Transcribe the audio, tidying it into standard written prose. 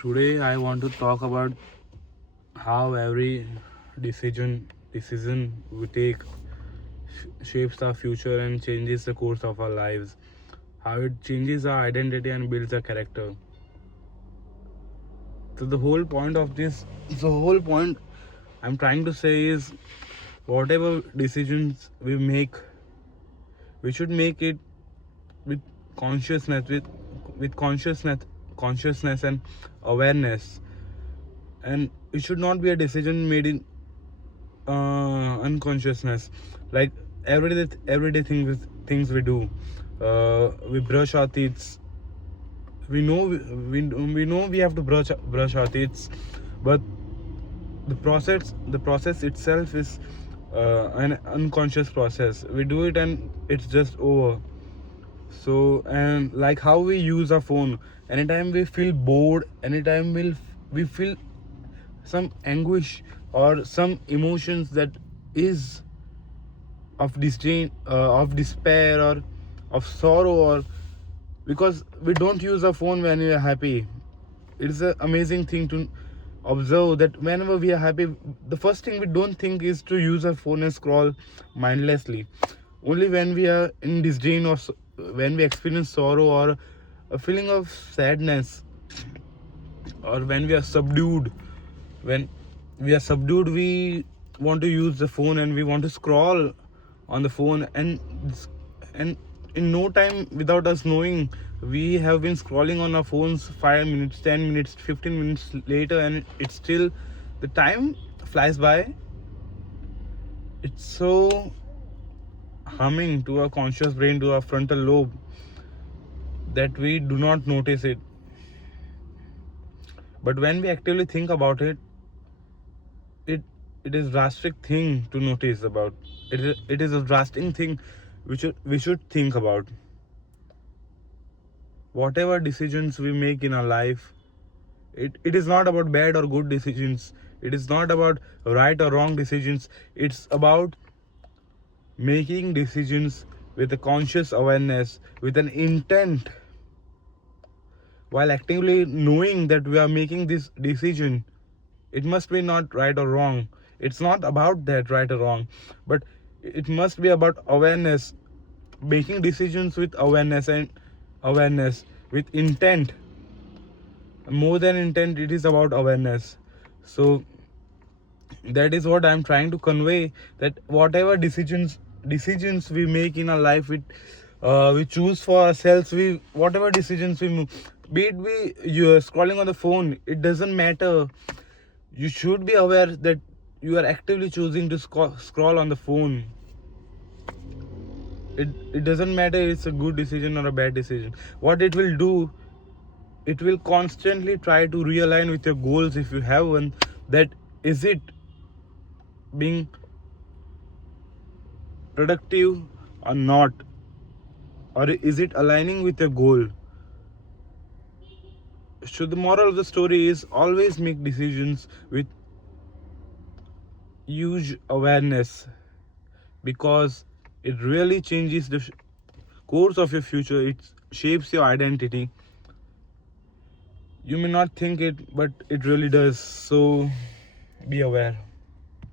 Today I want to talk about how every decision we take shapes our future and changes the course of our lives. How it changes our identity and builds our character. So the whole point I'm trying to say is whatever decisions we make, we should make it with consciousness, with consciousness and awareness, and it should not be a decision made in unconsciousness. Like everyday things we do. We brush our teeth. We know we have to brush our teeth, but the process itself is an unconscious process. We do it and it's just over. So, and like how we use our phone, anytime we feel bored, anytime we feel some anguish or some emotions that is of disdain, of despair, or of sorrow, or because we don't use our phone when we are happy. It's an amazing thing to observe that whenever we are happy, the first thing we don't think is to use our phone and scroll mindlessly. Only when we are in disdain, or when we experience sorrow or a feeling of sadness, or when we are subdued, we want to use the phone and we want to scroll on the phone, and in no time, without us knowing, we have been scrolling on our phones 5 minutes, 10 minutes, 15 minutes later, and it's still, the time flies by. It's so humming to our conscious brain, to our frontal lobe, that we do not notice it. But when we actively think about it, it it is drastic thing to notice about. It is a drastic thing we should think about. Whatever decisions we make in our life, it is not about bad or good decisions. It is not about right or wrong decisions. It's about making decisions with a conscious awareness, with an intent, while actively knowing that we are making this decision. It must be not right or wrong. It's not about that right or wrong, but it must be about awareness, making decisions with awareness, with intent. More than intent, it is about awareness. So that is what I'm trying to convey, that whatever decisions we make in our life, we choose for ourselves, we whatever decisions we move, be it you are scrolling on the phone, it doesn't matter. You should be aware that you are actively choosing to scroll on the phone. It doesn't matter it's a good decision or a bad decision. What it will do, it will constantly try to realign with your goals, if you have one, that is it being productive or not, or is it aligning with your goal. So the moral of the story is always make decisions with huge awareness, because it really changes the course of your future. It shapes your identity. You may not think it, but it really does. So be aware.